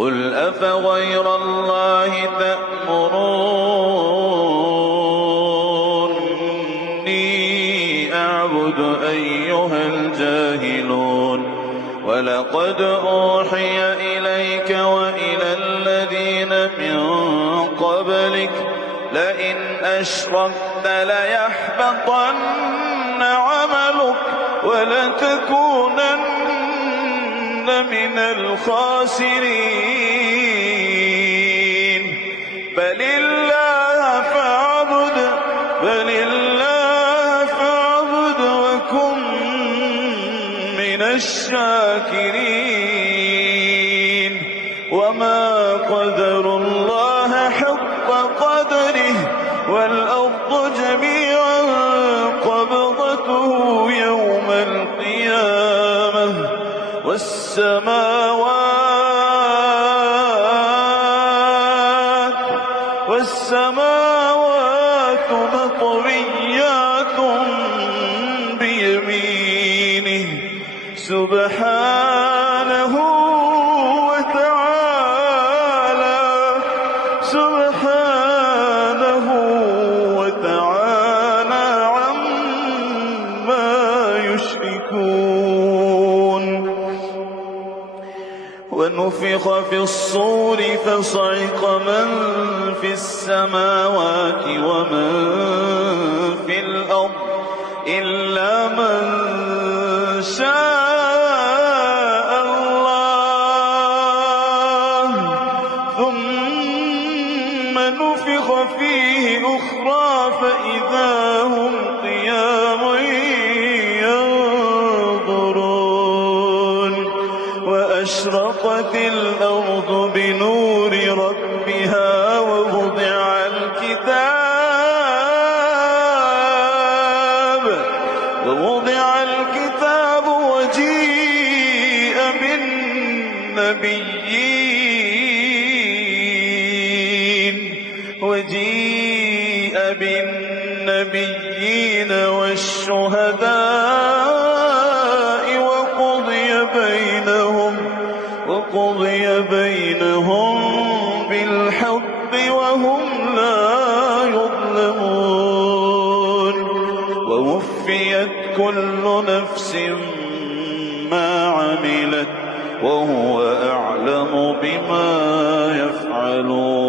قل أفغير الله تأمروني أعبد أيها الجاهلون ولقد أوحي إليك وإلى الذين من قبلك لئن أشركت ليحبطن عملك ولتكونن من الخاسرين بل الله فاعبد وكن من الشاكرين وما قدروا الله حق قدره والأرض جميعا قبضته يوم القيامة والسماوات مطويات بيمينه سبحانه وتعالى عما يشركون ونفخ في الصور فصعق من في السماوات ومن في الأرض إلا من شاء الله ثم نفخ فيه أخرى فإذا هم قيام ينظرون وأشرقت الأرض بنور ربها ووضع الكتاب وجيء بالنبيين والشهداء وقضي بينهم بالحق وهم لا يظلمون ووفيت كل نفس ما عملت وهو أعلم بما يفعلون.